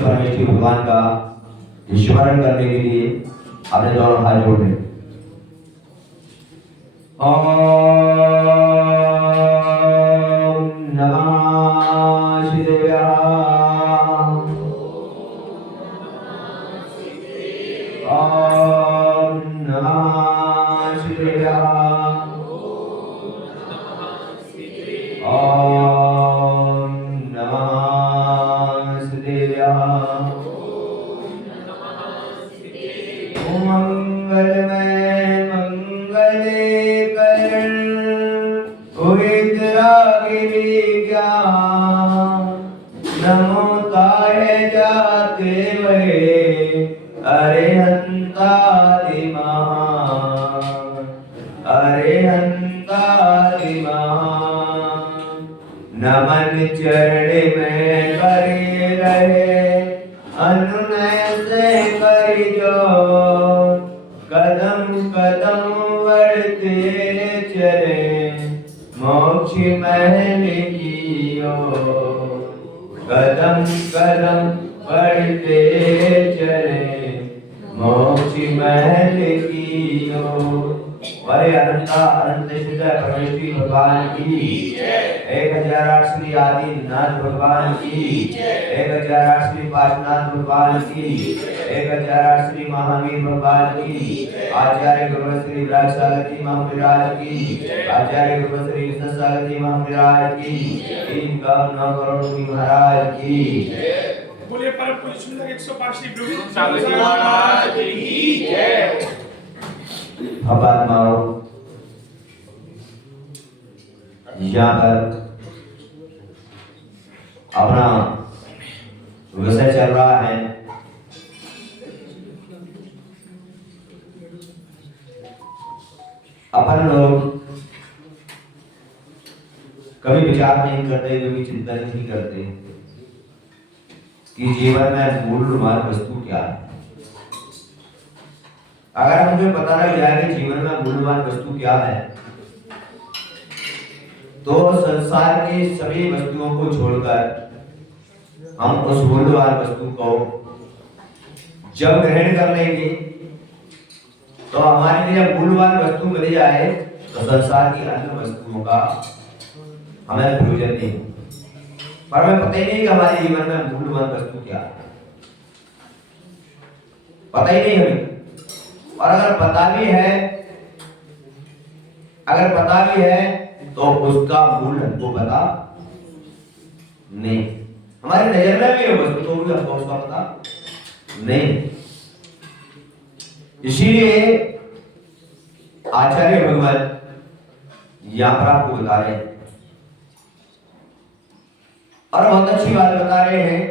परमेश्वर भगवान का स्मरण करने के लिए अपने दोनों हाथ जोड़ लें। ओम नमः शिवाय। ओम नमः शिवाय। ओम नमः शिवाय। मंगलमय मंगले करण उदित रागिनी ज्ञान नमो ताय जाते वे अरिहंतादि महान अरिहंतादि महान नमन चरण में करे रहे अनुनय से करी जो कदम कदम बढ़ते चले मोक्ष महल की ओर कदम कदम बढ़ते चले मोक्ष महल की ओर। बड़े अनंता अनंत सिद्ध परमेश्वरी भगवान की 1008 श्री आदि नाथ भगवान की 1008 श्री पार्श्वनाथ भगवान की 1008 श्री महावीर भगवान की आचार्य गुरु श्री सागती महाविराज की आचार्य गुरु श्री सागती महाविराज की इनका नाम करोड़ महाराज की बोले परम पूज्य सुंदर 105 श्री गुरु सागती महाराज की जय। आत्माओं यहाँ पर अपना विषय चल रहा है अपन लोग कभी विचार नहीं करते, कभी चिंतन नहीं करते कि जीवन में मूल्यवान वस्तु क्या है। अगर मुझे पता लग जाए कि जीवन में मूल्यवान वस्तु क्या है तो संसार की सभी वस्तुओं को छोड़कर हम उस मूल्यवान वस्तु को जब ग्रहण कर लेंगे तो हमारे लिए मूल्यवान वस्तु मिल जाए तो संसार की अन्य वस्तुओं का हमें प्रयोजन नहीं, पर हमें पता ही नहीं कि हमारे जीवन में मूल्यवान वस्तु क्या है, पता ही नहीं हमें। और अगर पता भी है तो उसका मूल्य हमको पता नहीं। हमारी नजर में भी है वस्तु तो भी हमको उसका पता नहीं। इसीलिए आचार्य भगवान यहां पर आपको बता रहे हैं और बहुत अच्छी बात बता रहे हैं।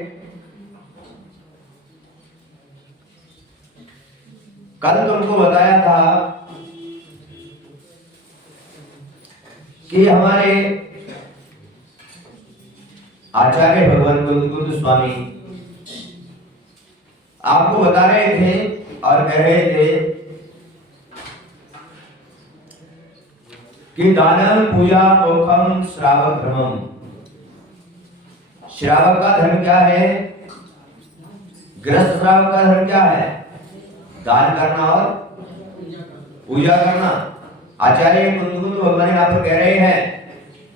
कल तुमको बताया था कि हमारे आचार्य भगवान कुंद स्वामी आपको बता रहे थे और कह रहे थे कि दानम पूजा मोक्षम श्रावक धर्मम। श्रावक का धर्म क्या है? गृहस्थ श्रावक का धर्म क्या है? दान करना और पूजा करना। आचार्य कुंद भगवान यहाँ पर कह रहे हैं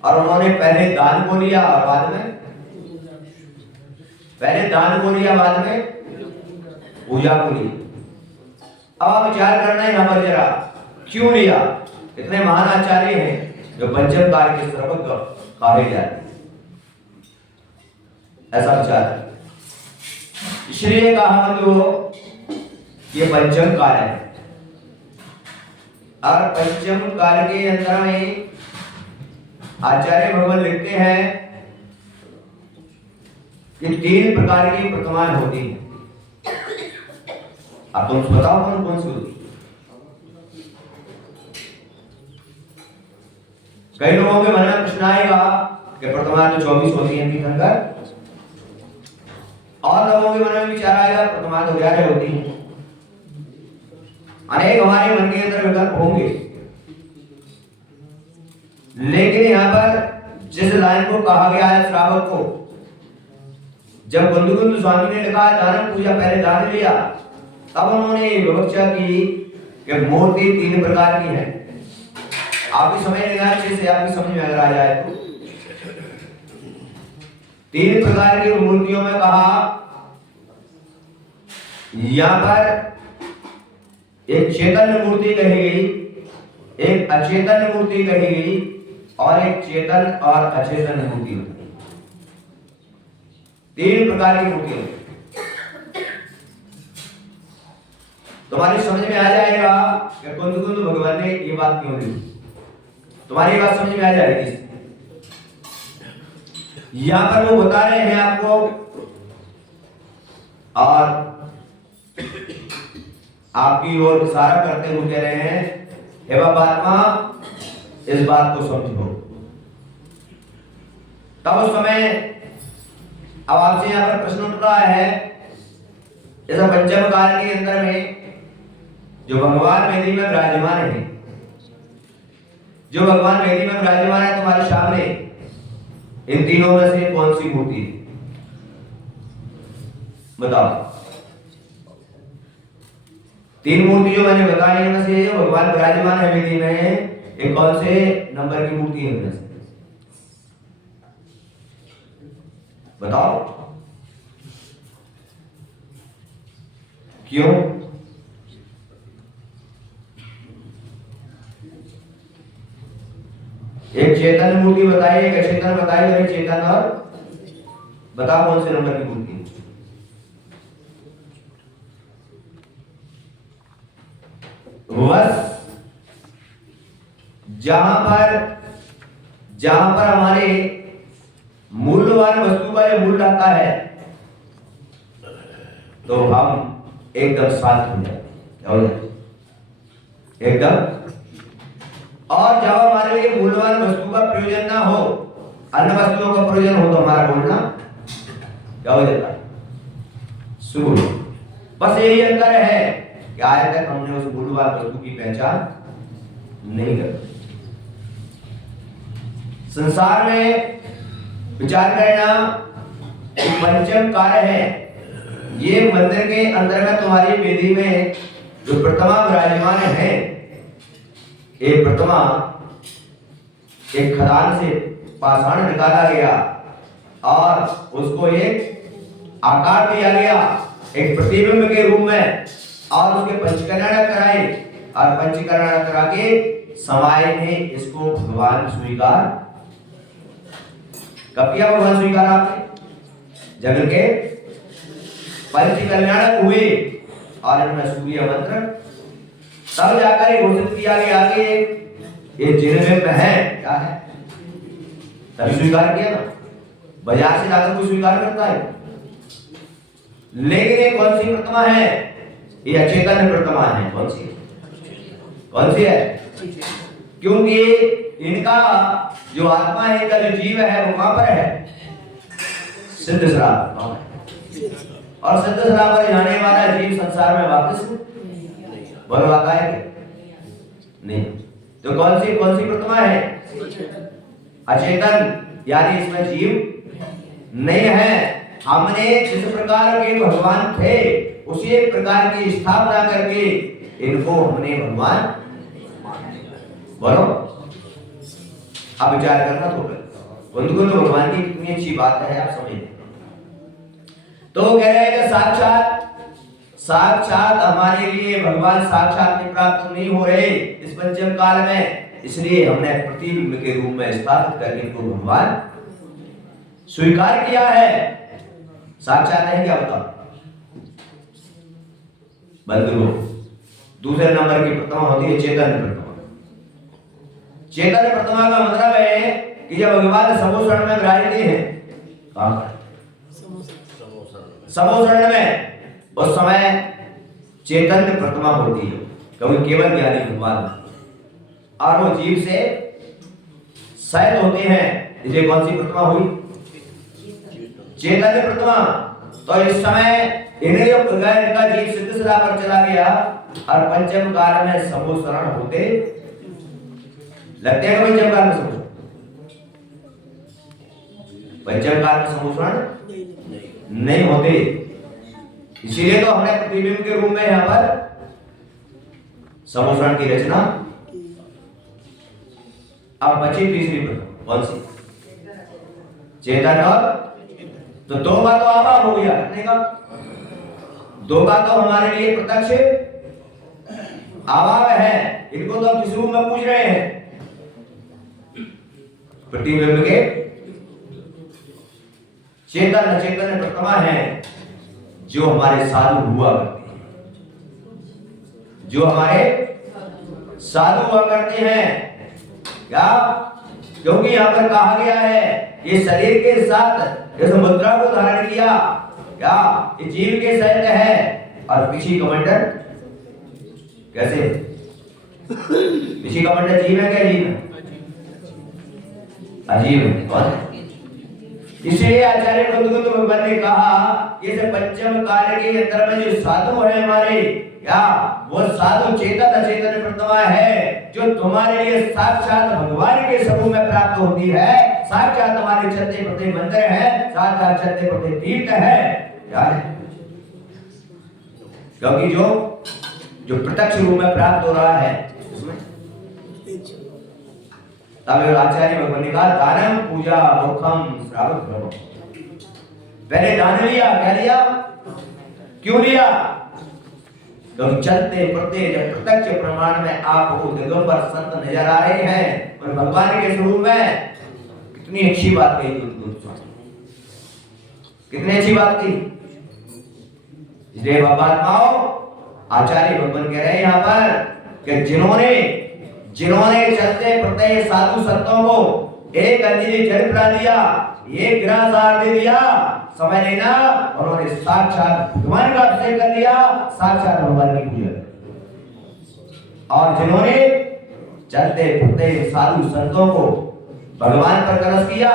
और उन्होंने पहले दान को लिया और बाद में पूजा को लिया। अब आप विचार करना है यहाँ पर जरा क्यों लिया। इतने महान आचार्य हैं जो पंचम कार्य के सर्वज्ञ कहे जाते, ऐसा विचार है। इसलिए कहा वो ये पंचम कार्य है और पंचम कार्य के अंदर में आचार्य भगवान लिखते हैं कि 3 प्रकार की प्रतिमाएं होती हैं। अब तुम बताओ कौन कौन सी होती? कई लोगों के मन में प्रश्न आएगा कि प्रतिमा तो 24 होती है तीर्थंकर, और लोगों के मन में विचार आएगा प्रतिमा तो 11 होती है। अनेक हमारे मन के अंदर विकल्प होंगे, लेकिन यहाँ पर जिस लाइन को कहा गया है श्रावक को जब कुंदकुंद स्वामी ने लिखा दानम पूजा पहले जान लिया, तब उन्होंने विवक्षा की कि मूर्ति 3 प्रकार की है। आप भी समझ लेना अच्छे से, आपकी समझ में अगर आ जाए तो 3 प्रकार की मूर्तियों में कहा, यहां पर एक चेतन मूर्ति कही गई, एक अचेतन मूर्ति कही गई और एक चेतन और अचेतन मूर्ति होती है। 3 प्रकार की मूर्ति होती है। तुम्हारी समझ में आ जाएगा कि कुंदकुंद भगवान ने ये बात क्यों ली, तुम्हारी बात समझ में आ जाएगी। यहां पर वो बता रहे हैं आपको और आपकी ओर इशारा करते हुए कह रहे हैं, हे बाबा इस बात को समझो। तब उस समय अब आपसे यहां पर प्रश्न उठ रहा है, जैसा पंचम काल के अंदर में जो भगवान वेदी में विराजमान है, जो भगवान वेदी में विराजमान है तुम्हारे सामने, इन तीनों में से कौन सी मूर्ति है? बताओ। 3 मूर्ति जो मैंने बताई इनमें से जो भगवान विराजमान है वेदी में, एक कौन से नंबर की मूर्ति है इनमें से? बताओ। क्यों? एक चेतन मूर्ति बताई, एक अचेतन बताई और एक चेतन, और बताओ कौन से नंबर की मूर्ति है? बस जहां पर हमारे मूल्यवान वस्तु का जो मूल्य आता है तो हम एकदम शांत हो जाते एकदम। और जब हमारे लिए मूल्यवान वस्तु का प्रयोजन ना हो, अन्य वस्तुओं का प्रयोजन हो, तो हमारा बोलना क्या हो जाता है? सुन, बस यही अंतर है कि आज तक हमने उस मूल्यवान वस्तु की पहचान नहीं कर। संसार में विचार करना पंचम कार्य है। ये मंदिर के अंदर में तुम्हारी वेदी में जो प्रतिमा विराजमान है, एक प्रतिमा एक खदान से पाषाण निकाला गया और उसको एक आकार दिया गया, एक प्रतिबिंब के रूप में, और उसके पंचकरण कराए और पंचकरण करा के समाज ने इसको भगवान स्वीकार कब किया? भगवान स्वीकार आपने जब के पंच कल्याणक हुए और इनमें सूर्य मंत्र, तब जाकर घोषित किया गया कि ये जिनमें में है क्या है, तभी स्वीकार किया ना। बाजार से जाकर कोई स्वीकार करता है? लेकिन ये कौन सी प्रतिमा है? ये अचेतन प्रतिमा है। कौन सी? कौन सी है? क्योंकि इनका जो आत्मा है, इनका जो जीव है वो कहां पर है? सिद्ध शराब। और सिद्ध शराब पर जाने वाला जीव संसार में वापस बोलो आता है नहीं। तो कौन सी प्रतिमा है? अचेतन, यानी इसमें जीव नहीं है। हमने जिस प्रकार के भगवान थे उसी प्रकार की स्थापना करके इनको हमने भगवान बोलो। अब विचार करना तो कुंदकुंद भगवान की कितनी अच्छी बात है, आप समझ। तो कह रहे हैं कि साक्षात हमारे लिए भगवान साक्षात में प्राप्त नहीं हो रहे इस पंचम काल में, इसलिए हमने प्रतिबिंब के रूप में स्थापित करके इनको भगवान स्वीकार किया है। साक्षात है क्या बताओ? बंधुओं, दूसरे नंबर की प्रतिमा होती है चेतन प्रतिमा। चेतन प्रतिमा का मतलब है कि जब भगवान समोसरण में विराजते हैं, कहां? समोसरण में, उस समय चेतन प्रतिमा होती है, क्योंकि केवल ज्ञानी भगवान और वो जीव से सहित होते हैं। इसलिए कौन सी प्रतिमा हुई? चेतन प्रतिमा। तो इस समय इन्हें जो इनका जीव सिद्ध सदा पर चला गया और पंचम काल में समोसरण होते लगते हैं। पंचम काल में समोसरण नहीं होते। इसीलिए तो हमने प्रतिबिंब के रूप में यहां पर समोषण की रचना। अब बची तीसरी प्रथम, कौन सी? चेतन और, तो दो का तो आभाव हो गया, कितने का? दो का तो हमारे लिए प्रत्यक्ष आभाव है। इनको तो हम किस रूप में पूछ रहे हैं? प्रतिबिंब के चेतन अचेतन प्रतिमा है जो हमारे साधु हुआ करते हैं, जो हमारे साधु हुआ करते हैं। क्या? क्योंकि यहां पर कहा गया है ये शरीर के साथ इस मुद्रा को धारण किया, क्या ये जीव के सहित है। और पिछी कमंडल कैसे? पिछी कमंडल जीव है क्या? जीव है, अजीब है। कौन? इसलिए आचार्य बंधुगण भगवान ने कहा ये पंचम कार्य के अंदर में जो साधु है हमारे, क्या वो साधु चेतन अचेतन प्रतिमा है जो तुम्हारे लिए साक्षात भगवान के स्वरूप में प्राप्त होती है। साक्षात तुम्हारे चलते फिरते मंदिर है, साक्षात चलते फिरते तीर्थ है। क्या है? क्योंकि जो प्रत्यक्ष रूप में प्राप्त हो रहा है उसमें तब आचार्य भगवान ने कहा दानम पूजा मुखम श्रावक ब्रह्म। पहले दान लिया, क्या लिया? क्यों लिया? क्योंकि चलते फिरते जब प्रत्यक्ष प्रमाण में आपको दिगंबर संत नजर आ रहे हैं और भगवान के स्वरूप में, कितनी अच्छी बात कही कितनी अच्छी बात कही। इसलिए बाबात्माओं आचार्य भगवान कह रहे हैं यहाँ पर कि जिन्होंने चलते फिरते साधु संतों को एक अंजलि जल पिला दिया, एक गिलास आहार दे दिया, समझ लेना उन्होंने साक्षात भगवान का अभिषेक कर लिया, साक्षात भगवान की पूजा। और जिन्होंने चलते फिरते साधु संतों को भगवान पर कलश किया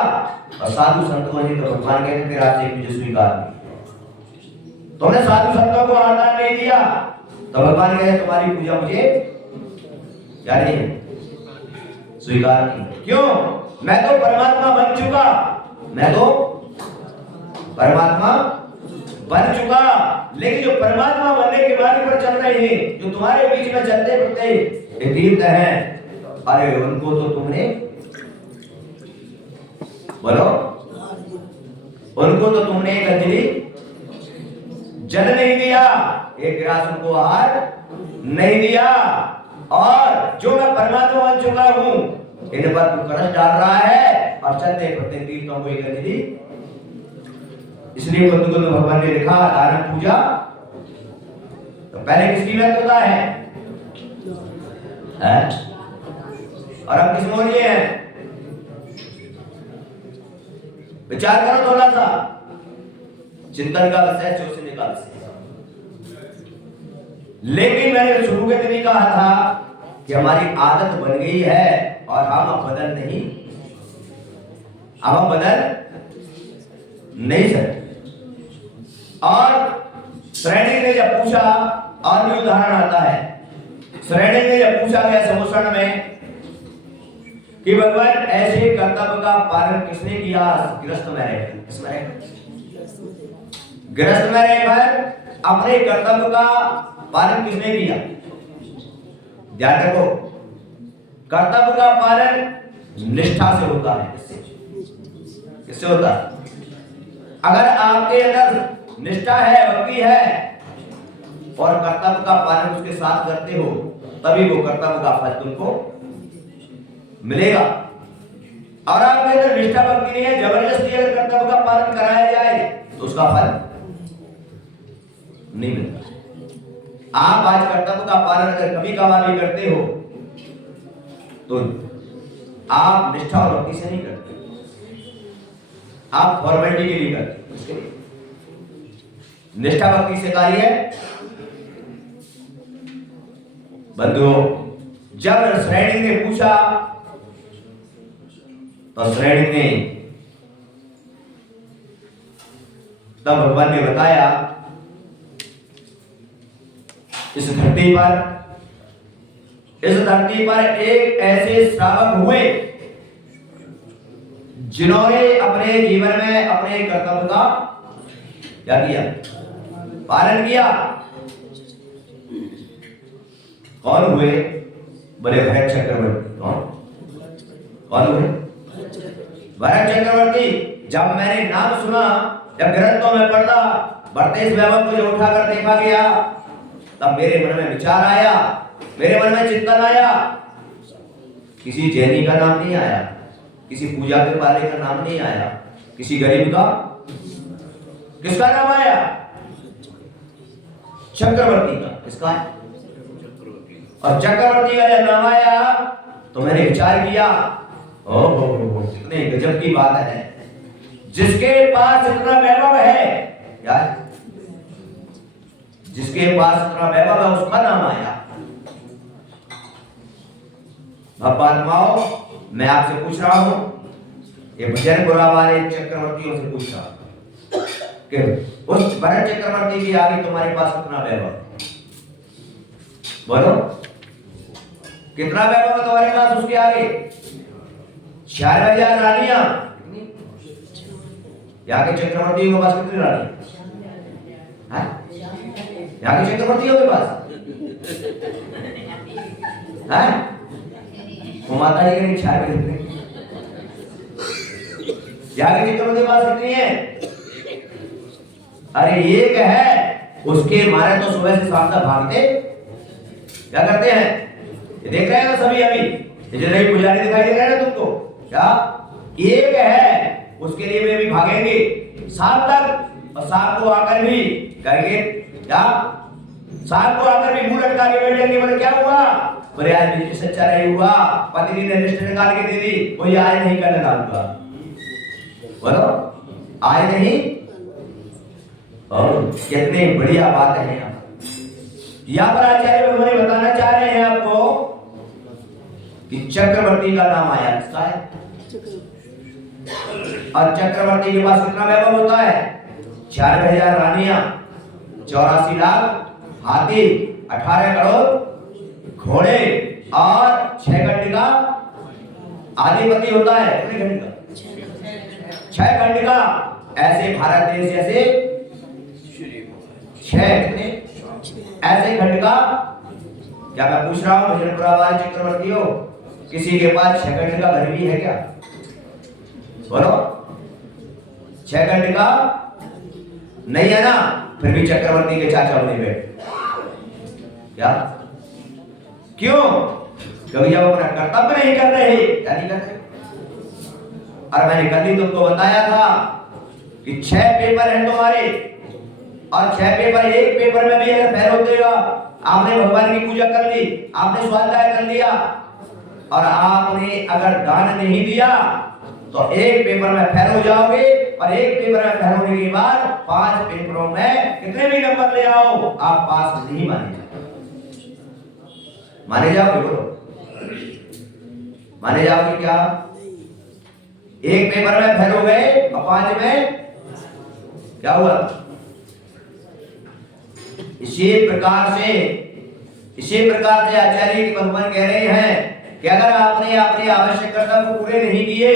और साधु संतों ने तो भगवान कहते तेरा अभिषेक मुझे स्वीकार नहीं, तुमने साधु संतों को आदान नहीं दिया तो भगवान कहते तुम्हारी पूजा मुझे क्या नहीं स्वीकार नहीं। क्यों? मैं तो परमात्मा बन चुका, मैं तो परमात्मा बन चुका। लेकिन जो परमात्मा बनने के बाद पर चल रहे हैं, जो तुम्हारे बीच में चलते फिरते तीर्थ हैं, अरे उनको तो तुमने बोलो, उनको तो तुमने एक अंजलि जल नहीं दिया, एक गिलास उनको आहार नहीं दिया। और जो मैं परमात्मा बन चुका हूं इन पर तू कलश डाल रहा है और चलते फिरते तीर्थों को एक अंजलि। इसलिए बंधुगण भगवान ने लिखा दान पूजा तो पहले किसकी महत्वता है? और अब किस मोड़ ये है? विचार करो थोड़ा सा, चिंतन का विषय जो से निकाल से। लेकिन मैंने शुरू के दिन ही कहा था कि हमारी आदत बन गई है और हम बदल नहीं सकते। और श्रेणी ने जब पूछा, और भी उदाहरण आता है, श्रेणी ने जब पूछा गया समोषण में कि भगवान ऐसे कर्तव्य का पालन किसने किया गृहस्थ में रहकर, गृहस्थ में रहकर अपने कर्तव्य का पालन किसने किया? ध्यान रखो, कर्तव्य का पालन निष्ठा से होता है। किससे होता है? अगर आपके अंदर निष्ठा है, भक्ति है और कर्तव्य का पालन उसके साथ करते हो, तभी वो कर्तव्य का फल तुमको मिलेगा। और आपके अंदर निष्ठा भक्ति नहीं है, जबरदस्ती अगर कर्तव्य का पालन कराया जाए तो उसका फल नहीं मिलता। आप आज कर्तव्य का पालन अगर कभी कभार भी करते हो तो आप निष्ठा और भक्ति से नहीं करते, आप फॉर्मेलिटी के लिए करते। निष्ठा भक्ति से कार्य है। बंधुओं, जब श्रेणी ने पूछा तो श्रेणी ने तब भगवान ने बताया इस धरती पर एक ऐसे श्रावक हुए जिन्होंने अपने जीवन में अपने कर्तव्य का क्या किया? पालन किया। कौन हुए? बोले भरत चक्रवर्ती। कौन हुए? भरत चक्रवर्ती। जब मैंने नाम सुना, जब ग्रंथों में पढ़ा, वर्तेश वैभव को जब उठाकर देखा गया, तब मेरे मन में विचार आया, मेरे मन में चिंतन आया। किसी जैनी का नाम नहीं आया, किसी पूजा करने वाले का नाम नहीं आया, किसी गरीब का, किसका नाम आया? चक्रवर्ती का। किसका? और चक्रवर्ती का जब नाम आया तो मैंने विचार किया, ओहो कितने गजब की बात है। जिसके पास इतना वैभव है यार, जिसके पास इतना वैभव है उसका नाम आया। भगवान माओ, मैं आपसे पूछ रहा हूं, ये भजनपुरा वाले चक्रवर्तियों से पूछ रहा हूं कि उस भरत चक्रवर्ती के आगे तुम्हारे पास कितना वैभव? बोलो, कितना वैभव है तुम्हारे पास उसके आगे? 4000 रानियां। यहाँ के चक्रवर्तियों के पास कितनी रानी? यहाँ के चक्रवर्तियों के पास है? वो माता जी के इच्छा है। यहाँ के चक्रवर्ती के पास कितनी है? अरे एक है, उसके मारे तो सुबह से शाम तक भागते क्या करते हैं? ये देख रहे हैं ना सभी, अभी ये पुजारी दिखाई दे रहे हैं ना तुमको? क्या एक है, उसके लिए वे भी भागेंगे शाम तक, और शाम को आकर भी कहेंगे क्या? शाम को आकर भी मुंह लटका के बैठेंगे। बोले क्या हुआ? बोले आज बिजनेस अच्छा नहीं हुआ, पत्नी ने लिस्ट निकाल के दे दी, वो आज नहीं करने डालूंगा। बोलो आज नहीं। और कितनी बढ़िया बात है यहाँ पर आचार्य भगवान बताना चाह रहे हैं आपको कि चक्रवर्ती का नाम आया। किसका है? और चक्रवर्ती के पास कितना वैभव होता है? 4000 रानियां, 84 लाख हाथी, 18 करोड़ घोड़े और 6 खंड का आधिपति होता है। कितने खंड का? 6 खंड का। ऐसे भारत देश जैसे 6 ऐसे खंड का। क्या मैं पूछ रहा हूं भजनपुरा वाले चक्रवर्तियों, किसी के पास 6 खंड का घर भी है क्या? बोलो, 6 खंड का नहीं है ना, फिर भी चक्रवर्ती के चाचा बने बैठे। क्या? क्यों? क्योंकि जब अपना कर्तव्य नहीं कर रहे, क्या नहीं कर रहे? और मैंने कल ही तुमको बताया था कि 6 पेपर हैं तुम्हारे, और 6 पेपर, एक पेपर में भी अगर फेल होते हो, आपने भगवान की पूजा कर ली, आपने स्वाध्याय कर लिया, और आपने अगर दान नहीं दिया तो एक पेपर में फेल हो जाओगे, और एक पेपर में फेल होने के बाद 5 पेपरों में कितने भी नंबर ले आओ, आप पास नहीं माने जाओगे। बोलो, माने जाओगे क्या? एक पेपर में फेल हो गए और 5 में क्या हुआ? इसी प्रकार से आचार्य भगवान कह रहे हैं कि अगर आपने अपनी आवश्यकता को पूरे नहीं किए,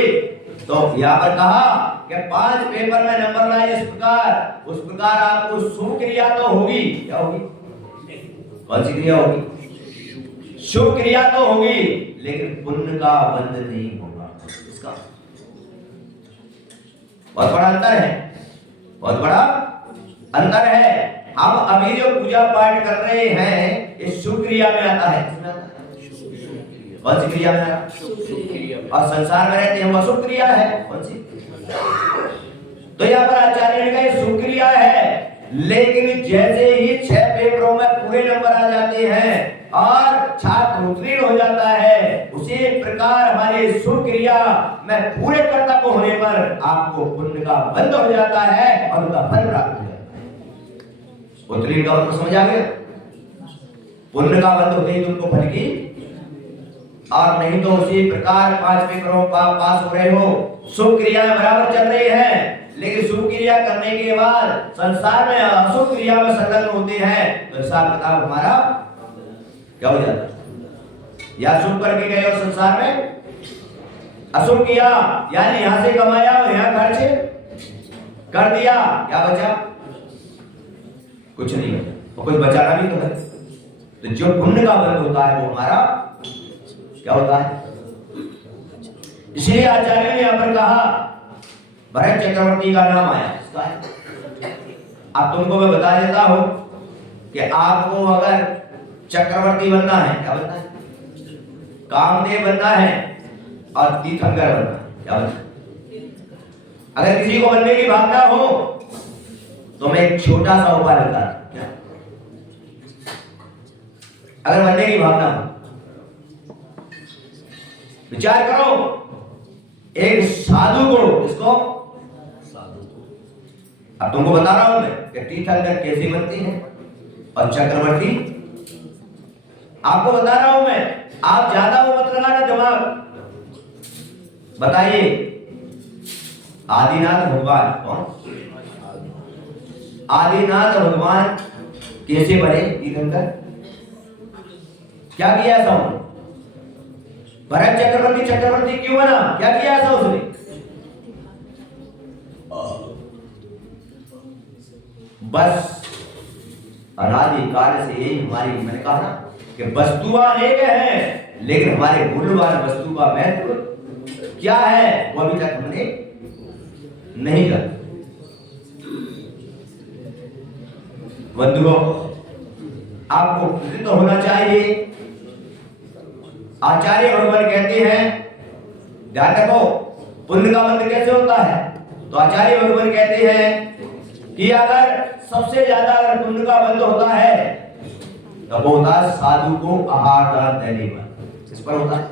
तो यहाँ पर कहा कि 5 पेपर में नंबर लाए इस प्रकार, उस प्रकार आपको शुभ क्रिया तो होगी। क्या होगी? कौन सी क्रिया होगी? शुभ क्रिया तो होगी, लेकिन पुण्य का बंध नहीं होगा। इसका बहुत बड़ा अंतर है, बहुत बड़ा अंतर है। हम अभी जो पूजा पाठ कर रहे हैं, इस शुभ क्रिया में आता है। कौन सी क्रिया में आता है? और संसार में रहते हैं वो अशुभ क्रिया है। कौन सी? तो यहाँ पर आचार्य ने कहा ये शुभ क्रिया है, लेकिन जैसे ही 6 पेपरों में पूरे नंबर आ जाते हैं और छात्र उत्तीर्ण हो जाता है, उसी प्रकार हमारी शुभ क्रिया में पूरे कर्तव्य होने पर आपको पुण्य का बंध हो जाता है और उनका फल प्राप्त हो जाता है। उत्तीर्ण का मतलब समझ आ गया? पुण्य का बंध होते ही तुमको फल की, और नहीं तो उसी प्रकार 5 पेपरों का पास हो रहे हो, शुभ क्रिया में बराबर चल रहे हैं, लेकिन शुभ क्रिया करने के बाद संसार में अशुभ क्रिया में संलग्न होते हैं, तो हिसाब किताब हमारा क्या हो जाता है? या शुभ करके गए और संसार में अशुभ किया, यानी यहां से कमाया और यहां खर्च कर दिया, क्या बचा? कुछ नहीं है, और कुछ बचाना भी तो है। तो जो पुण्य का बंध होता है वो हमारा क्या होता है। इसलिए आचार्य ने यहां पर कहा भरत चक्रवर्ती का नाम आया इसका है। अब तुमको मैं बता देता हूं कि आपको अगर चक्रवर्ती बनना है, क्या बनना है, कामदेव बनना है और तीर्थंकर बनना है, क्या बनना है। अगर किसी को बनने की भावना हो तो मैं एक छोटा सा उपाय बता रहा हूं, क्या अगर बनने की भावना हो, विचार करो एक साधु को, इसको अब तुमको बता रहा हूं मैं कि तीर्थंकर कैसे बनती है और चक्रवर्ती आपको बता रहा हूं मैं। आप ज्यादा वो मत लगाना दिमाग। बताइए आदिनाथ भगवान कौन, आदिनाथ भगवान कैसे बने तीर्थंकर, क्या किया था उन्होंने। भरत चक्रवर्ती चक्रवर्ती क्यों बना, क्या किया था उसने। बस अनादिकाल से यही हमारी, मैंने कहा ना कि वस्तुएं अनेक हैं लेकिन हमारे मूल्यवान वस्तु का महत्व क्या है वो अभी तक हमने नहीं जाना। बंधुओं आपको प्रेरित होना चाहिए। आचार्य भगवान कहते हैं, ध्यान रखो पुण्य का बंध कैसे होता है। तो आचार्य भगवान कहते हैं कि अगर सबसे ज्यादा अगर पुण्य का बंध होता है तो वो होता है साधु को आहार दान देने पर। किस पर होता है,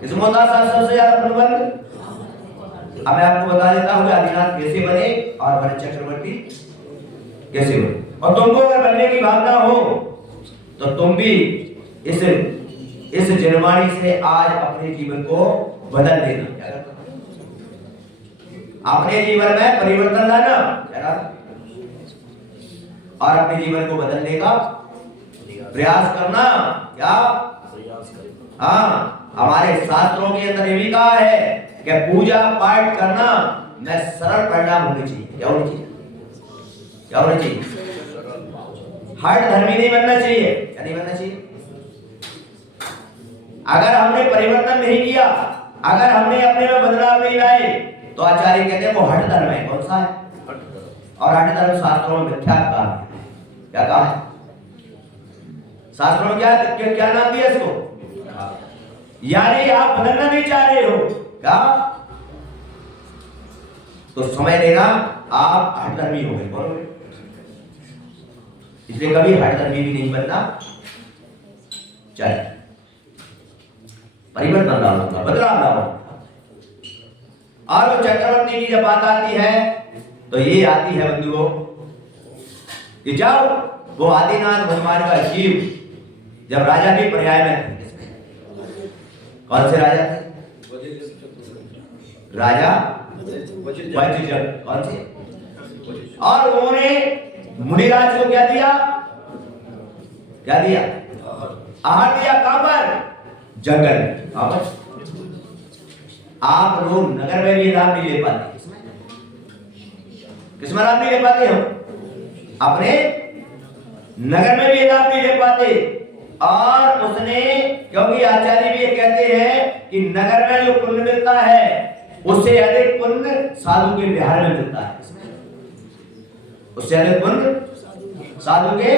किसमें होता है सबसे ज्यादा पुण्य बंध। अब मैं आपको बता देता हूँ आदिनाथ कैसे बने और भरत चक्रवर्ती कैसे बने। और तुमको अगर बनने की भावना हो तो तुम भी इस जनवाणी से आज अपने जीवन को बदल देना, अपने जीवन में परिवर्तन लाना और अपने जीवन को बदलने का प्रयास करना। क्या हाँ, हमारे शास्त्रों के अंदर ये भी कहा है कि पूजा पाठ करना में सरल परिणाम होने चाहिए। क्या होनी चाहिए, क्या होना चाहिए, हठ धर्मी नहीं बनना चाहिए। क्या नहीं बनना चाहिए। अगर हमने परिवर्तन नहीं किया, अगर हमने अपने में बदलाव नहीं लाए तो आचार्य कहते हैं वो हठ धर्म है। कौन सा है, और हठ धर्म शास्त्रों में मिथ्या कहा है। क्या कहा है शास्त्रों में, क्या नाम दिया इसको, यानी आप बदलना नहीं चाह रहे हो क्या, तो समय लेना आप हठ धर्मी हो गए। इसलिए कभी हठ धर्मी भी नहीं बनना चाहिए। परिवर्तन लाऊंगा, बदलाव लाऊंगा। और वो चक्रवर्ती की जब बात आती है तो ये आती है बंधुओं कि जब वो आदिनाथ भगवान का जीव जब राजा के पर्याय में थे, कौन से राजा थे, राजा वज्रजट, कौन से, और उन्होंने मुनिराज को क्या दिया, क्या दिया, आहार दिया। कहां पर, जंगल। आप लोग नगर में भी लाभ नहीं ले पाते, किसमें लाभ नहीं ले पाते हो, अपने नगर में भी लाभ नहीं ले पाते। और उसने, क्योंकि आचार्य भी ये कहते हैं कि नगर में जो पुण्य मिलता है उससे अधिक पुण्य साधु के विहार में मिलता है। उससे अधिक पुण्य साधु के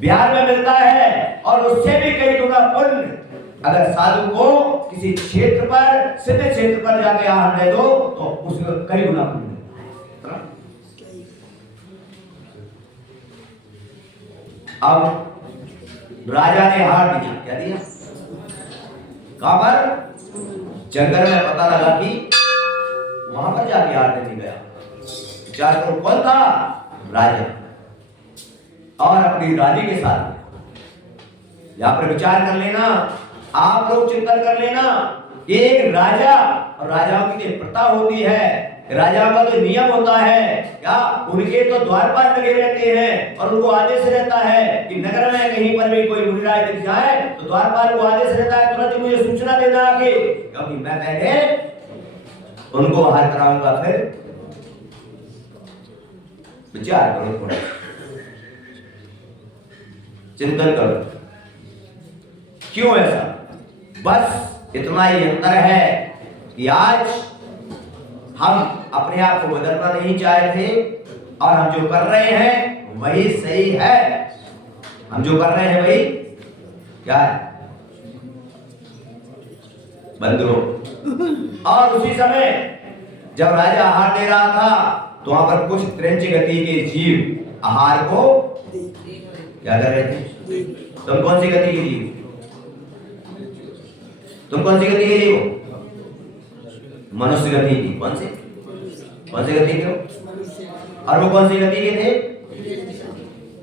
विहार में मिलता है और उससे भी कई गुना पुण्य अगर साधु को किसी क्षेत्र पर, सिद्ध क्षेत्र पर जाके आहार दे दो तो उसमें कई गुना पुण्य मिलता है। अब राजा ने हार दिया, क्या दिया, कहां पर, जंगल में। पता लगा कि वहां पर जाके हार देने गया। विचार करो कौन था, राजा, और अपनी रानी के साथ। यहां पर विचार कर लेना, आप लोग चिंतन कर लेना। एक राजा, और राजाओं की प्रथा होती है, राजाओं का तो नियम होता है, क्या उनके तो द्वारपाल लगे रहते हैं और उनको आदेश रहता है कि नगर में कहीं पर भी कोई मुनिराज दिख जाए तो द्वारपाल को आदेश रहता है तुरंत मुझे सूचना देना आगे, क्योंकि मैं पहले उनको आहार कराऊंगा। फिर विचार करो थोड़ा, चिंतन करो क्यों ऐसा। बस इतना ही अंतर है कि आज हम अपने आप को बदलना नहीं चाहते और हम जो कर रहे हैं वही सही है। हम जो कर रहे हैं वही क्या है बंधुओं। और उसी समय जब राजा आहार दे रहा था तो वहां पर कुछ त्रिंच गति के जीव आहार को क्या कर रहे थे। तुम कौन सी गति के जीव, तुम कौन सी गति के जीव हो। मनुष्य गति की। कौन सी गति के हो। और वो कौन सी गति के थे।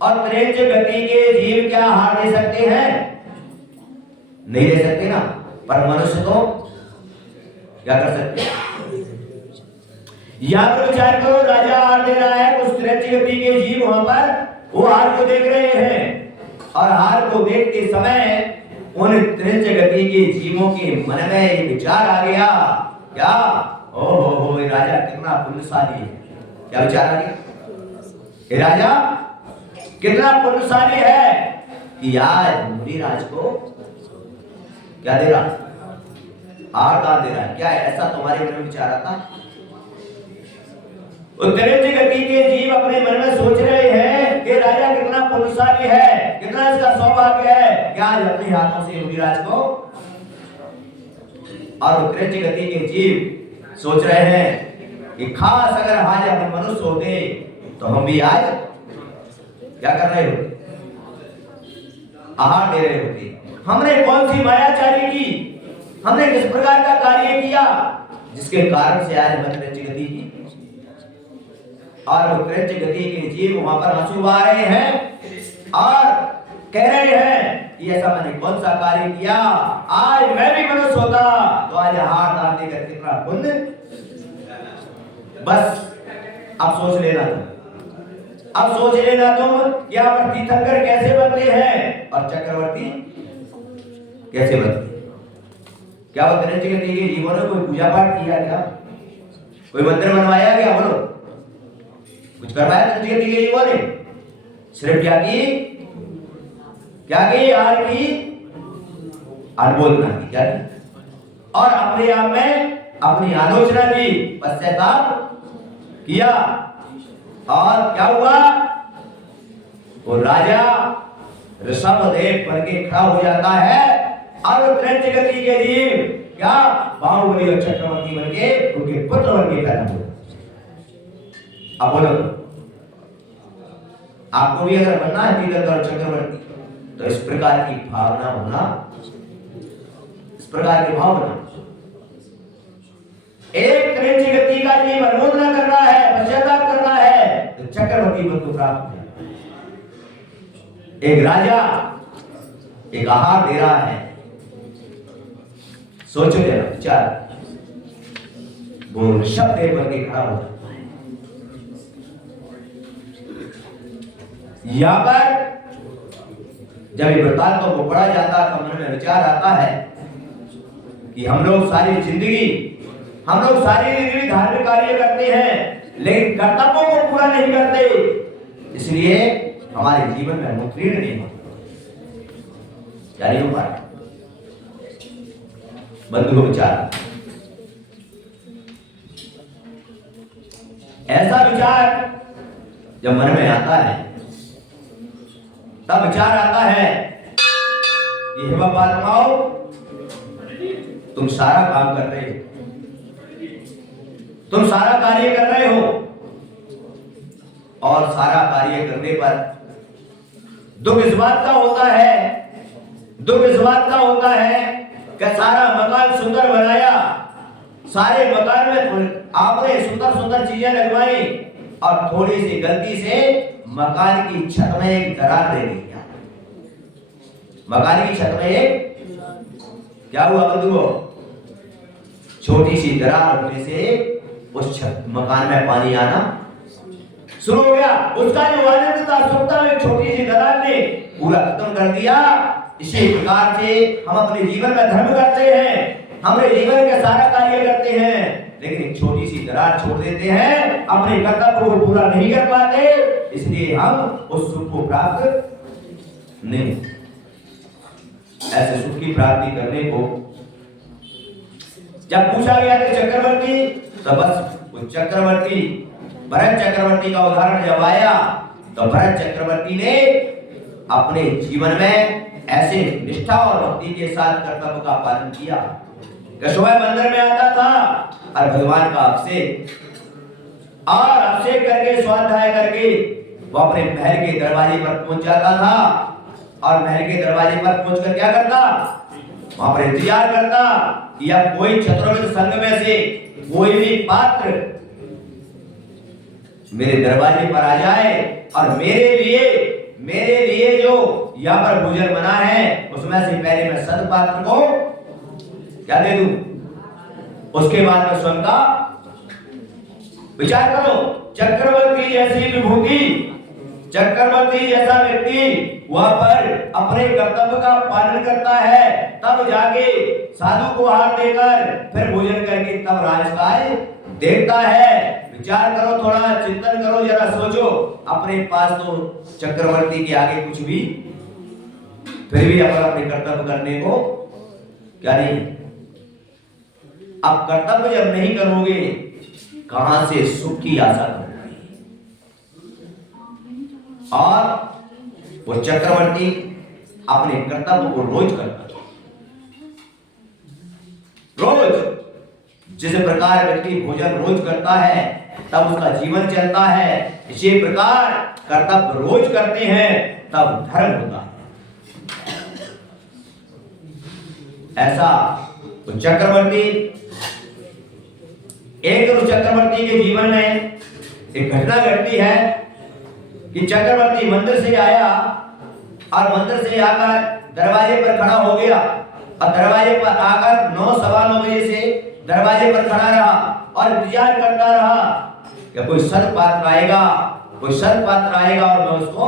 और त्रिंच गति के जीव क्या आहार दे सकते हैं, नहीं दे सकते ना। पर मनुष्य तो क्या कर सकते हैं। यहां पर विचार करो, राजा आहार दे रहा है, कुछ त्रिंच गति के जीव वहां पर वो आहार को देख रहे हैं और आहार को देखते समय उन त्रिंच गति के जीवों के मन में एक विचार आ गया क्या, ओहो ये राजा कितना पुण्यशाली है। क्या विचार आ गया, ये राजा कितना पुण्यशाली है कि आज मुनिराज को क्या दे रहा, आहार दे रहा है। क्या ऐसा तुम्हारे मन में विचार आता। त्रिंच गति के जीव अपने मन में सोच रहे हैं कि राजा कितना पुण्यशाली है, कितना इसका सौभाग्य है कि आज अपने हाथों से मुनिराज को। और त्रिंच गति के जीव सोच रहे हैं कि खास अगर आज हम मनुष्य होते तो हम भी आज क्या कर रहे हो, आहार दे रहे होते। हमने कौन सी मायाचारी की, हमने किस प्रकार का कार्य किया जिसके कारण से आज हम त्रिंच गति की। और वो त्रिंच गति के जीव वहां पर आंसू बहा रहे हैं और कह रहे हैं कि ऐसा मैंने कौन सा कार्य किया, आज मैं भी मनुष्य होता तो आज आहार दान देकर कितना पुण्य। बस अब सोच लेना तुम, अब सोच लेना तुम कि यहाँ पर तीर्थंकर कैसे बनते हैं और चक्रवर्ती कैसे बनते। क्या वो त्रिंच गति के जीवों ने कोई पूजा पाठ किया, क्या कोई मंदिर बनवाया, क्या बोलो कुछ करवाया त्रिंच गति के जीवों ने। सिर्फ क्या की यार की अनबोधना की, क्या की और अपने आप में अपनी आलोचना की, पश्चाताप किया। और क्या हुआ, वो राजा ऋषभदेव बन के खड़ा हो जाता है और त्रिंच गति के जीव क्या बाहुबली और चक्रवर्ती बन के उनके पुत्र बन के पैदा हुए। अब बोलो आपको भी अगर बनना है तीर्थंकर और चक्रवर्ती तो इस प्रकार की भावना होना, इस प्रकार के भाव होना। एक त्रिंच गति का जीव अनुमोदना कर रहा है, पश्चाताप कर रहा है तो चक्रवर्ती पद को प्राप्त हो जाता है। एक राजा एक आहार दे रहा है, सोचो जरा विचार, वो ऋषभदेव बन के खड़ा हो जाता है। यहां पर जब ये वृत्तांत को पढ़ा जाता है तो मन में विचार आता है कि हम लोग सारी जिंदगी, हम लोग सारी धार्मिक कार्य करते हैं लेकिन कर्तव्यों को पूरा नहीं करते, इसलिए हमारे जीवन में अनुत्तीर्ण नहीं होते। क्या नहीं हो पा रहा बंधु को विचार, ऐसा विचार जब मन में आता है तब विचार आता है कि हे परमात्माओं तुम सारा काम कर रहे हो, तुम सारा कार्य कर रहे हो और सारा कार्य करने पर दुख इस बात का होता है, दुख इस बात का होता है कि सारा मकान सुंदर बनाया, सारे मकान में आपने सुंदर सुंदर चीजें लगवाई और थोड़ी सी गलती से मकान की छत में एक दरार दे दी। मकान की छत में एक क्या हुआ बंधुओं, छोटी सी दरार होने से उस छत मकान में पानी आना शुरू हो गया। उसका जो आनंद था सुखता में छोटी सी दरार ने पूरा खत्म कर दिया। इसी प्रकार से हम अपने जीवन में धर्म करते हैं, हमने जीवन का सारा कार्य करते हैं लेकिन एक छोटी सी दरार छोड़ देते हैं, अपने कर्तव्य को पूरा नहीं कर पाते, इसलिए हम उस सुख को प्राप्त नहीं। ऐसे सुख की प्राप्ति करने को जब पूछा गया कि चक्रवर्ती, तो बस वो चक्रवर्ती, भरत चक्रवर्ती का उदाहरण जब आया तो भरत चक्रवर्ती ने अपने जीवन में ऐसे निष्ठा और भक्ति के साथ कर्तव्य का पालन किया कि सुबह मंदिर में आता था और भगवान का अभिषेक करके स्वाध्याय करके वो अपने महल के दरवाजे पर पहुंच जाता था और महल के दरवाजे पर पहुंचकर क्या करता, वहां पर इंतजार करता कि या कोई चतुर्वेद संघ में से कोई भी पात्र मेरे दरवाजे पर आ जाए और मेरे लिए जो यहाँ पर भोजन बना है उसमें से पहले मैं सत पात्र को क्या दे दूं, उसके बाद में स्वयं का विचार करो। चक्रवर्ती जैसी विभूति, चक्रवर्ती जैसा व्यक्ति वहां पर अपने कर्तव्य का पालन करता है, तब जाके साधु को हार देकर फिर भोजन करके तब राजकाज देखता है। विचार करो, थोड़ा चिंतन करो, जरा सोचो। अपने पास तो चक्रवर्ती के आगे कुछ भी, फिर भी अपने कर्तव्य करने को क्या नहीं। अब कर्तव्य जब नहीं करोगे कहां से सुख की आशा करोगे। और वो चक्रवर्ती अपने कर्तव्य को रोज करता था। रोज जिस प्रकार व्यक्ति भोजन रोज करता है तब उसका जीवन चलता है, इसी प्रकार कर्तव्य रोज करते हैं तब धर्म होता है। ऐसा तो चक्रवर्ती, एक उस चक्रवर्ती के जीवन में एक घटना घटती है कि चक्रवर्ती मंदिर से आया और मंदिर से आकर दरवाजे पर खड़ा हो गया और दरवाजे पर आकर 9:15 बजे से दरवाजे पर खड़ा रहा और इंतजार करता रहा कि कोई सत पात्र आएगा, कोई सत पात्र आएगा और मैं उसको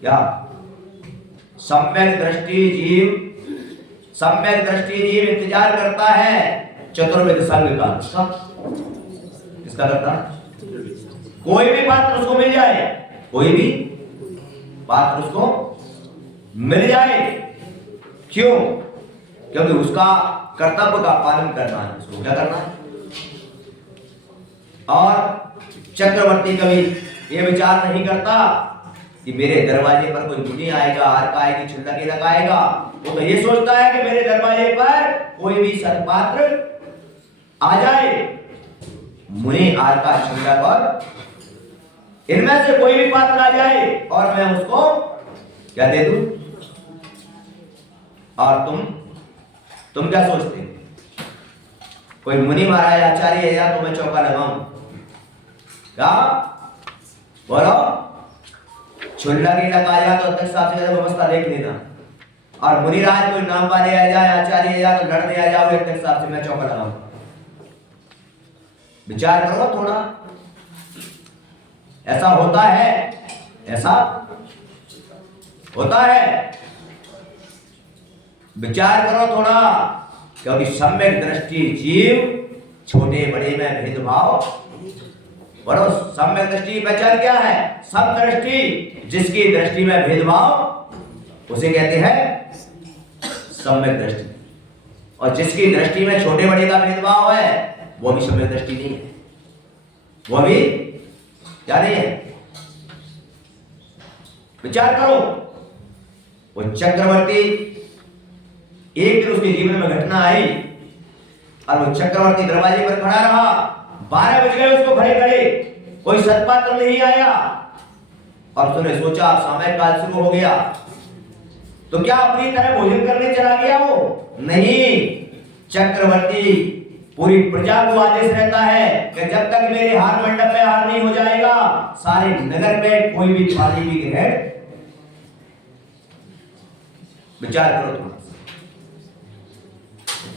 क्या सम्यक दृष्टि जीव इंतजार करता है चतुर्वेद संघ का। किसका करता? कोई भी पात्र उसको मिल जाए, कोई भी पात्र उसको मिल जाए। क्यों? क्योंकि उसका कर्तव्य का पालन करना है, उसको क्या करना है। और चक्रवर्ती कभी ये विचार नहीं करता कि मेरे दरवाजे पर कोई मुनि आएगा, अर्क आएगी, छिलके लगाएगा। वो तो ये सोचता है कि मेरे दरवाजे पर कोई भी सत्पात्र आ जाए, मुनि, अर्का, छिलक और इनमें से कोई भी पात्र आ जाए और मैं उसको क्या दे दूं। और तुम क्या सोचते? कोई मुनि महाराज आचार्य है या तो मैं चौका लगाऊं क्या? बोलो, छुल्ला की लगाया तो अध्यक्ष साहब से व्यवस्था देख लेना। और मुनिराज कोई नाम वाले आ जाए, आचार्य या तो लड़ने आ जाओ अध्यक्ष साहब से, मैं चौका लगाऊं। विचार करो थोड़ा, ऐसा होता है, ऐसा होता है। विचार करो थोड़ा, क्योंकि सम्यक दृष्टि जीव छोटे बड़े में भेदभाव। बड़ो सम्यक दृष्टि की पहचान क्या है? सब दृष्टि, जिसकी दृष्टि में भेदभाव उसे कहते हैं सम्यक दृष्टि, और जिसकी दृष्टि में छोटे बड़े का भेदभाव है वो भी सम्यक दृष्टि नहीं है, वो भी क्या नहीं है। विचार करो, वो चक्रवर्ती, एक दिन उसके जीवन में घटना आई और वो चक्रवर्ती दरवाजे पर खड़ा रहा। 12 बज गए उसको खड़े खड़े, कोई सत्पात्र नहीं आया और उसने सोचा सामयिक काल शुरू हो गया तो क्या अपनी तरह भोजन करने चला गया वो? नहीं, चक्रवर्ती पूरी प्रजा को आदेश रहता है कि जब तक मेरे हार मंडप में हार नहीं हो जाएगा सारे नगर में कोई भी थाली भी ग्रहण। विचार करो तुम,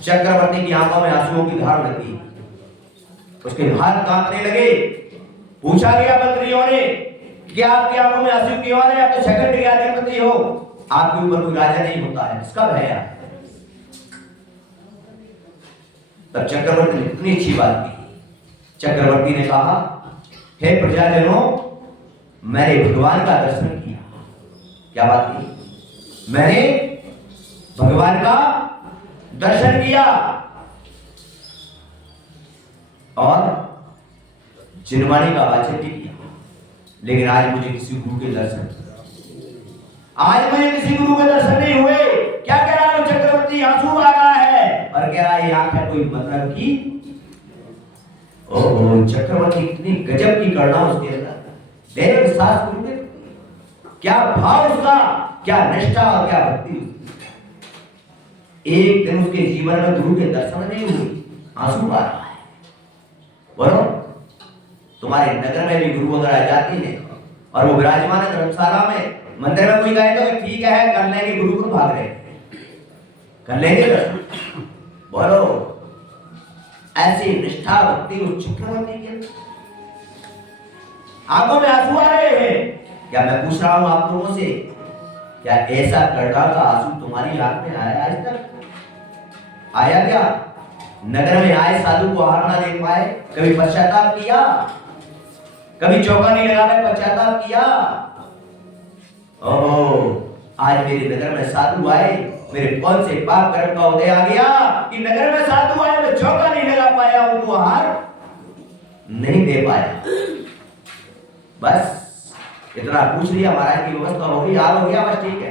चक्रवर्ती की आंखों में आंसुओं की धार लगी, उसके हाथ कांपने लगे। पूछा गया मंत्रियों ने कि आपकी आंखों में आंसू क्यों आ रहे हैं? आप तो छकट के अधिपति हो, आपके ऊपर कोई राजा नहीं होता है, इसका भय है। तब चक्रवर्ती ने इतनी अच्छी बात की। चक्रवर्ती ने कहा, हे प्रजाजनों, मैंने भगवान का दर्शन किया क्या बात की? मैंने भगवान का दर्शन किया और जिनवाणी का वाचन भी किया, लेकिन आज मुझे किसी गुरु के दर्शन नहीं हुए। क्या कह रहा है चक्रवर्ती? आंसू आ रहा है और कह रहा है ये आंख है कोई मतलब की? ओहो, चक्रवर्ती इतनी गजब की करना उसके अंदर, देव सास गुरु के क्या भाव उसका, क्या निष्ठा और क्या भक्ति उसकी। एक दिन उसके जीवन में गुरु के दर्शन नहीं हुए, आंसू आ रहा है। बोलो, तुम्हारे नगर में भी गुरु अगर आ जाती है और वो विराजमान है धर्मशाला में, मंदिर में कोई कहे तो ठीक है कर लेंगे, गुरु को भाग रहे कर लेंगे दर्शन। बोलो, ऐसी निष्ठा भक्ति उस चक्रवर्ती के आंखों में आंसू आ रहे हैं। क्या मैं पूछ रहा हूं आप लोगों से, क्या ऐसा करड़ा का आंसू तुम्हारी आंख में आया आज तक? आया क्या? नगर में आए साधु को हार ना दे पाए, कभी पश्चाताप किया? कभी चौका नहीं लगा के पश्चाताप किया? ओहो, आज मेरे नगर में साधु आए, मेरे कौन से पाप कर्म का उदय आ गया कि नगर में साधु आए, मैं चौका नहीं लगा पाया, उनको हार नहीं दे पाया। बस इतना पूछ लिया, महाराज की व्यवस्था हो गई, हाल हो गया, बस ठीक है,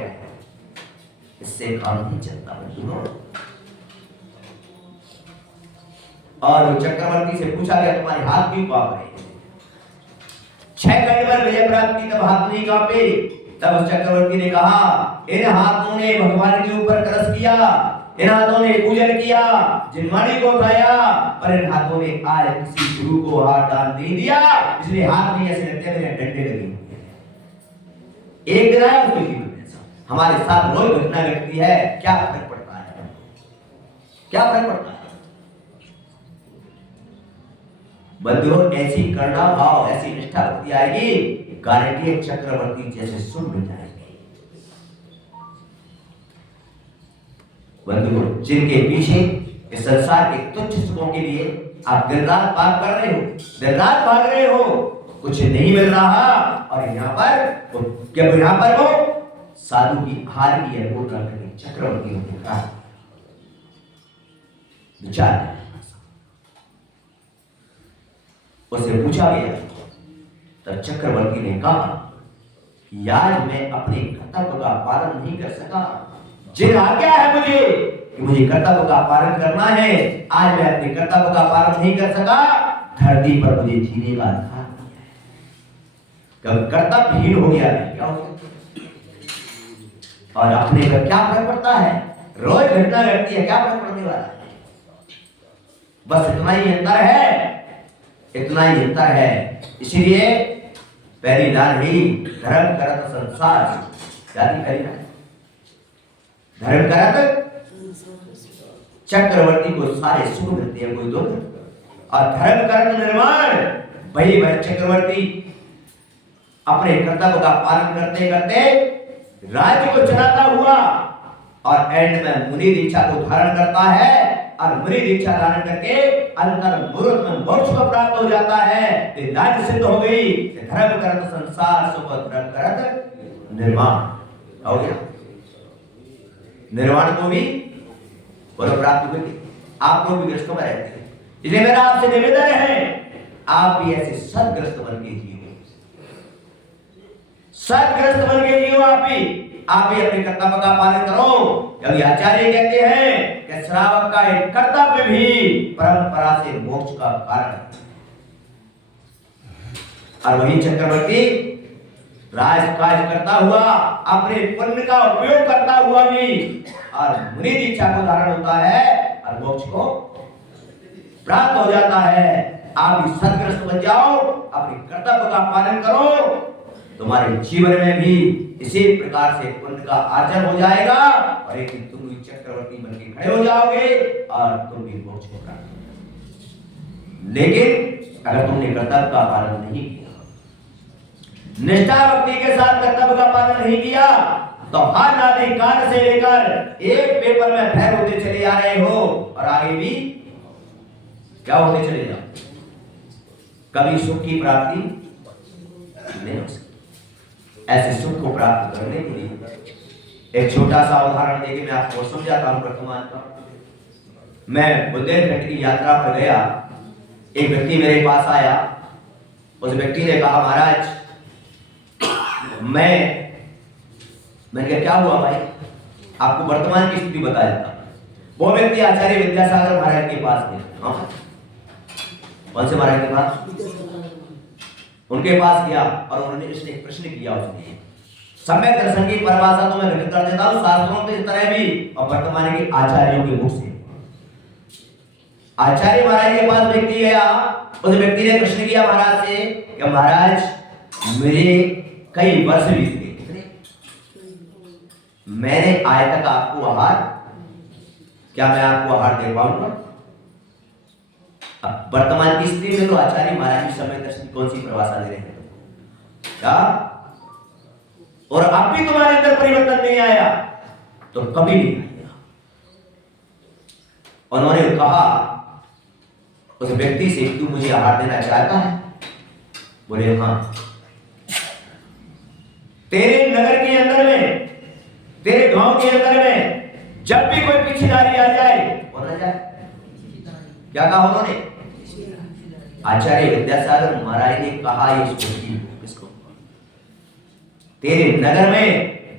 इससे काम नहीं चलता। और चक्रवर्ती से पूछा गया तुम्हारे हाथ क्यों कांप रहे? 6 घंटे पर विजय प्राप्त की तब हाथ नहीं कांपे। तब उस चक्रवर्ती ने कहा इन हाथों ने भगवान के ऊपर तरस किया, इन हाथों ने पूजन किया, जिनवाणी को उठाया, पर इन हाथों ने आज किसी गुरु को हाथ दान नहीं दिया, इसलिए हाथ नहीं ऐसे लगते मेरे डंडे लगे। एक दिन आया उसके जीवन में, हमारे साथ रोज घटना घटती है, क्या फर्क पड़ता है? क्या फर्क पड़ता है? बंधुओं, ऐसी करुणा भाव, ऐसी निष्ठा भक्ति आएगी, गारंटी है चक्रवर्ती जैसे सुन मिल जाएंगे। बंधुओं, जिनके पीछे इस संसार के तुच्छ सुखों के लिए आप दिन रात पाप कर रहे हो, दिन रात भाग रहे हो, कुछ नहीं मिल रहा, और यहाँ पर वो साधु की हार की है, वो चक्रवर्ती ने कहा विचार। उससे पूछा गया, तब चक्रवर्ती ने कहा कि आज मैं अपने कर्तव्य का पालन नहीं कर सका, जिन आज्ञा है मुझे कि मुझे कर्तव्य का पालन करना है, आज मैं अपने कर्तव्य का पालन नहीं कर सका, धरती पर मुझे जीने का अधिकार नहीं है। कब कर्तव्यहीन हो गया है, क्या हो गया? और अपने पर क्या फर्क पड़ता है? रोज घटना घटती है, क्या फर्क पड़ने वाला है? बस इतना ही अंतर है, इतना ही अंतर है। इसीलिए पहली लाल ही धर्म करत संसार जाति करी ना, धर्म करत चक्रवर्ती को सारे सुख मिलते हैं, कोई दुख, और धर्म करत निर्माण, वही वह चक्रवर्ती अपने कर्तव्य का पालन करते करते राज्य को चलाता हुआ और एंड में मुनि दीक्षा को धारण करता है, और मुनि दीक्षा धारण करके अंतर मुहूर्त में मोक्ष को प्राप्त हो जाता है। ये लाज सिद्ध हो गई, धर्म करत संसार सुख धर्म करत निर्वाण हो गया। निर्वाण को भी बोलो प्राप्त हुई। आप लोग भी ग्रस्त में रहते हैं, इसलिए मेरा आपसे निवेदन है, आप भी ऐसे सदग्रस्त बन के जियो, सदग्रस्त बन के जियो। आप भी अपने कर्तव्य का पालन करो, क्योंकि आचार्य कहते हैं कि श्रावक का एक कर्तव्य भी परंपरा से मोक्ष का कारण है। और वही चक्रवर्ती राजकाज करता हुआ, अपने पुण्य का उपयोग करता हुआ भी और मुनि दीक्षा को धारण होता है और मोक्ष को प्राप्त हो जाता है। आप भी सदग्रस्त बन जाओ, अपने कर्तव्य का पालन करो, तुम्हारे जीवन में भी इसी प्रकार से पुण्य का अर्जन हो जाएगा, और एक दिन तुम भी चक्रवर्ती बन के खड़े हो जाओगे और तुम भी मोक्ष को प्राप्त। लेकिन अगर तुमने कर्तव्य का पालन नहीं किया, निष्ठा भक्ति के साथ कर्तव्य का पालन नहीं किया, तो हर आदि काल से लेकर एक पेपर में फेल होते चले आ रहे हो, और आगे भी क्या होते चले जाओ, कभी सुख की प्राप्ति नहीं हो सकती। ऐसे सुख को प्राप्त करने के लिए एक छोटा सा उदाहरण देके मैं आपको समझाता हूं वर्तमान का। मैं बुंदेलखंड की यात्रा पर गया, एक व्यक्ति मेरे पास आया। उस व्यक्ति ने कहा, महाराज मैंने कहा क्या हुआ भाई, आपको वर्तमान की स्थिति बता देता। वो व्यक्ति आचार्य विद्यासागर महाराज के पास गया। हाँ, कौन से महाराज के पास? उनके पास गया और उन्होंने इसने एक प्रश्न किया। उसने सम्यक दर्शन की परिभाषा तो मैं व्यक्त कर देता हूं शास्त्रों के तरह भी और वर्तमान के आचार्यों के मुख से। आचार्य महाराज के पास व्यक्ति गया, उस व्यक्ति ने प्रश्न किया महाराज से कि महाराज मेरे कई वर्ष बीत गए, कितने? मैंने आज तक आपको आहार, क्या मैं आपको आहार दे पाऊंगा? अब वर्तमान की स्थिति में तो आचार्य महाराज की समय दर्शन कौन सी परिभाषा दे रहे हैं क्या? और अब भी तुम्हारे अंदर परिवर्तन नहीं आया तो कभी नहीं आएगा। उन्होंने कहा उस व्यक्ति से, तू मुझे आहार देना चाहता है? बोले हाँ। तेरे नगर के अंदर में, तेरे गांव के अंदर में जब भी कोई पिछड़ारी आ जाए, बोला जाए क्या कहा उन्होंने? आचार्य विद्यासागर महाराज ने कहा इसको, तेरे नगर में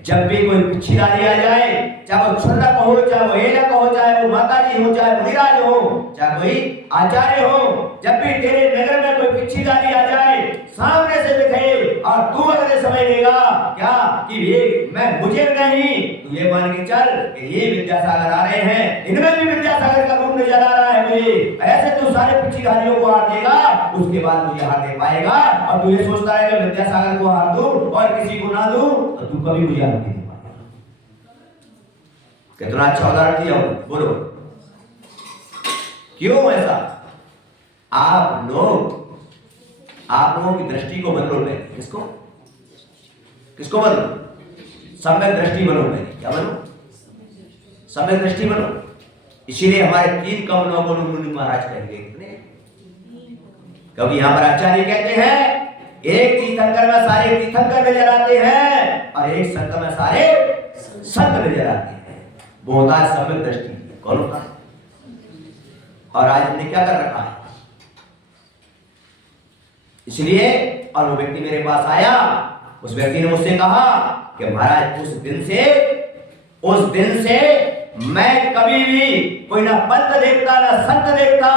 जब भी कोई पिछड़ारी आ जाए, चाहे वो छुंडक हो, चाहे वो हेलक हो, चाहे वो माताजी हो, चाहे मुनिराज हो, चाहे कोई आचार्य हो, जब भी तेरे नगर में कोई पिछड़ारी आ जाए, सामने से दिखे और तू अगले समय लेगा क्या कि ये मैं मुझे नहीं, तू ये मान के चल कि ये विद्यासागर आ रहे हैं, इनमें भी विद्यासागर का रूप नजर आ रहा है मुझे। ऐसे तू सारे पिछड़ारियों को हार देगा, उसके बाद मुझे हार दे पाएगा। और तू ये सोचता है कि विद्यासागर को हार दूं और किसी को ना दूं तो तू कभी मुझे हार नहीं दे पाएगा। कितना अच्छा उदाहरण दिया, बोलो क्यों ऐसा? आप लोगों की दृष्टि को बदलो। मैं किसको बदलो? सम्यक दृष्टि बनो। मैं क्या बनो? सम्यक दृष्टि बनो। इसीलिए हमारे 3 कमलों को मुनि महाराज कहेंगे कितने, क्योंकि यहां पर आचार्य कहते हैं एक तीर्थंकर में सारे तीर्थंकर नजर आते हैं और एक संत में सारे संत नजर आते हैं। वो होता है सम्यक दृष्टि। कौन होता है? और आज हमने क्या कर रखा है? इसलिए और वो व्यक्ति मेरे पास आया, उस व्यक्ति ने मुझसे कहा कि महाराज उस दिन से मैं कभी भी कोई ना पंत देखता ना संत देखता,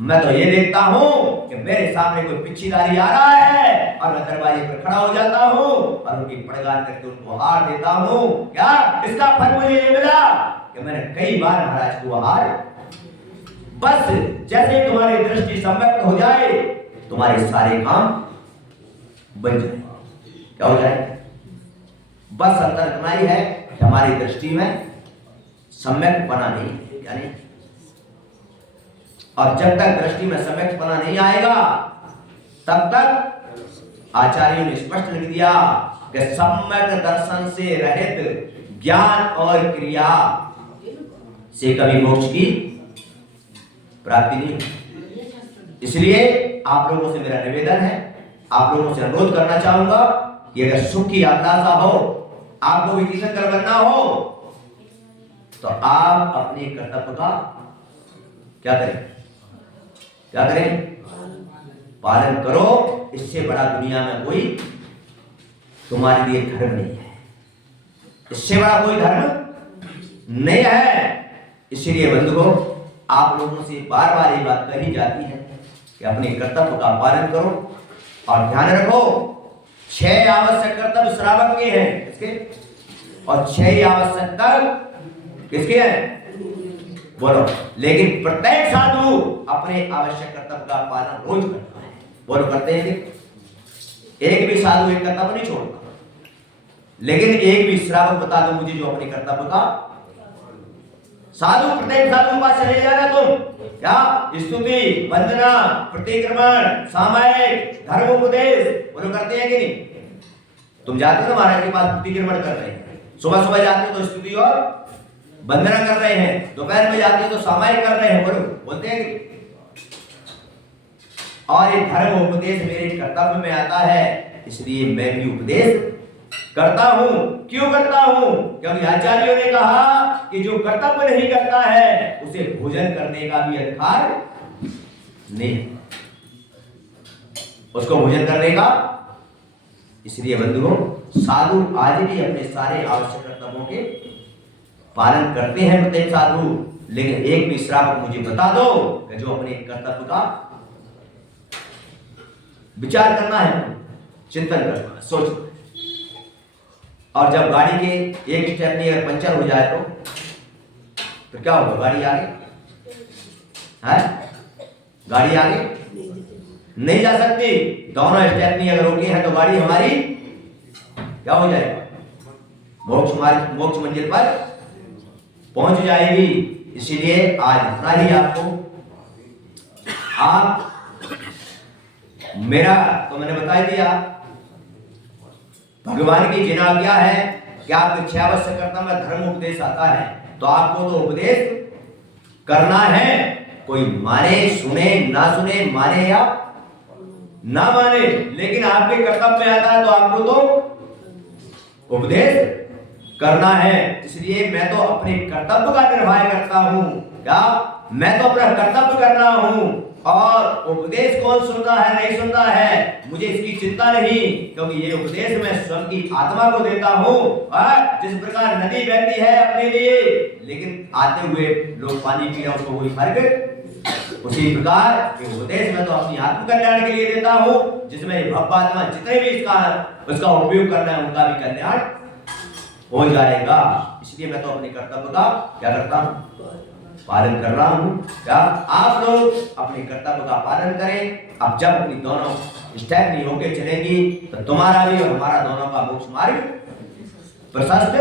मैं तो ये देखता हूं कि मेरे सामने कोई पिछड़ारी आ रहा है और मैं दरवाजे पर खड़ा हो जाता हूं और उनकी पड़गान करके उनको हार देता हूं। क्या इसका फल मुझे ये मिला कि मैंने कई बार महाराज को हार, बस जैसे तुम्हारी दृष्टि सम्यक हो जाए तुम्हारे सारे काम बन जाए। क्या हो जाए? बस अंतर इतना ही है कि हमारी दृष्टि में सम्यक बना नहीं है, यानी और जब तक दृष्टि में सम्यक बना नहीं आएगा तब तक आचार्यों ने स्पष्ट लिख दिया कि सम्यक दर्शन से रहित ज्ञान और क्रिया से कभी मोक्ष की प्राप्ति नहीं। इसलिए आप लोगों से मेरा निवेदन है, आप लोगों से अनुरोध करना चाहूंगा कि अगर सुख की अभिलाषा हो, आपको भी तीर्थंकर बनना हो, तो आप अपने कर्तव्य का क्या करें? पालन करो। इससे बड़ा दुनिया में कोई तुम्हारे लिए धर्म नहीं है, इससे बड़ा कोई धर्म नहीं है। इसलिए बंधुओं, आप लोगों से बार बार ये बात कही जाती है कि अपने कर्तव्य का पालन करो और ध्यान रखो 6 आवश्यक कर्तव्य श्रावक के हैं, किसके? और 6 आवश्यक कर्तव्य किसके हैं? बोलो। लेकिन प्रत्येक साधु अपने आवश्यक कर्तव्य का पालन रोज करता है। बोलो, करते हैं? एक भी साधु एक कर्तव्य नहीं छोड़ता। लेकिन एक भी श्रावक बता दो मुझे जो अपने कर्तव्य का, साधु प्रत्येक साधु के पास चले जाना तुम, क्या स्तुति, वंदना, प्रतिक्रमण, सामायिक, धर्मोपदेश बोलो करते हैं कि नहीं? तुम जाते हो महाराज के पास प्रतिक्रमण कर रहे हैं, सुबह सुबह जाते हो तो स्तुति और वंदना कर रहे हैं, दोपहर में जाते हो तो सामायिक कर रहे हैं, बोलते हैं कि? और ये धर्म उपदेश मेरे कर्तव्य में आता है इसलिए मैं भी उपदेश करता हूं। क्यों करता हूं? क्योंकि आचार्यों ने कहा कि जो कर्तव्य नहीं करता है उसे भोजन करने का भी अधिकार नहीं, उसको भोजन करने का। इसलिए बंधुओं, साधु आज भी अपने सारे आवश्यक कर्तव्यों के पालन करते हैं प्रत्येक साधु, लेकिन एक भी श्रावक मुझे बता दो कि जो अपने कर्तव्य का विचार करना है, चिंतन करना है, सोचना है। और जब गाड़ी के एक स्टेपनी अगर पंचर हो जाए तो क्या होगा? गाड़ी आगे है? गाड़ी आगे नहीं जा सकती। दोनों स्टेपनी अगर रोके हैं तो गाड़ी हमारी क्या हो जाएगा? मोक्ष मंजिल पर पहुंच जाएगी। इसीलिए आज इतना ही आपको, आप मेरा तो मैंने बता ही दिया, भगवान की जिन आज्ञा है कि आपके 6 वर्ष कर्तव्य में धर्म उपदेश आता है तो आपको तो उपदेश करना है। कोई माने सुने ना सुने, माने या ना माने, लेकिन आपके कर्तव्य में आता है तो आपको तो उपदेश करना है। इसलिए मैं तो अपने कर्तव्य का निर्वाह करता हूं। क्या? मैं तो अपना कर्तव्य कर रहा हूं, और उपदेश कौन सुन रहा है नहीं सुन रहा है मुझे इसकी चिंता नहीं, क्योंकि ये उपदेश मैं स्वयं की आत्मा को देता हूं। जिस प्रकार नदी बहती है अपने लिए, लेकिन आते हुए लोग पानी पी रहे उसको कोई फर्क, उसी प्रकार ये उपदेश मैं तो अपनी आत्म कल्याण के लिए देता हूं, जिसमें भक्तात्मा जितने भी उसका उपयोग करना है उनका भी कल्याण हो जाएगा। इसलिए मैं तो अपने कर्तव्य का क्या करता हूं? पालन कर रहा हूं। क्या आप लोग अपने कर्तव्य का पालन करें? अब जब अपनी दोनों स्टेप नहीं होके चलेंगी तो तुम्हारा भी और हमारा दोनों का मोक्ष मार्ग प्रशस्त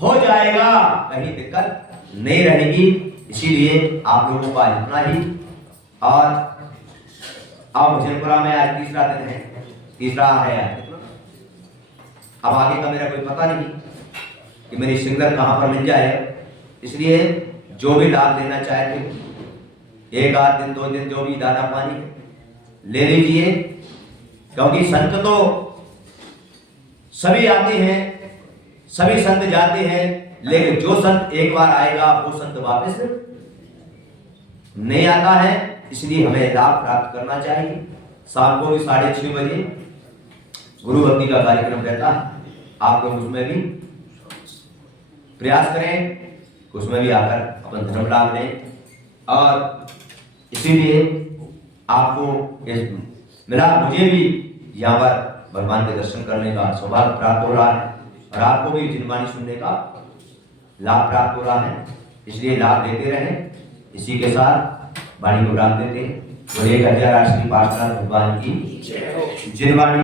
हो जाएगा, कहीं दिक्कत नहीं रहेगी। इसीलिए आप लोगों का इतना ही। और अब भजनपुरा में आज तीसरा दिन है, तीसरा है आज। अब आगे का मेरा कोई पता नहीं कि मेरी सिंगल कहां पर मिल जाए। इसलिए जो भी लाभ लेना चाहते, एक आध दिन 2 दिन जो भी दाना पानी ले लीजिए, क्योंकि संत तो सभी आते हैं, सभी संत जाते हैं, लेकिन जो संत एक बार आएगा वो संत वापस नहीं आता है। इसलिए हमें लाभ प्राप्त करना चाहिए। शाम को भी 6:30 बजे गुरु भक्ति का कार्यक्रम रहता है। आप लोग उसमें भी प्रयास करें, उसमें भी आकर अपन धर्म लाभ लें। और इसीलिए आपको मिला, मुझे भी यहाँ पर भगवान के दर्शन करने का सौभाग्य प्राप्त हो रहा है, और आपको भी जिनवाणी सुनने का लाभ प्राप्त हो रहा है। इसलिए लाभ लेते रहें। इसी के साथ वाणी को प्राप्त देते हैं। और 1008 श्री पार्षद भगवान की जिनवाणी।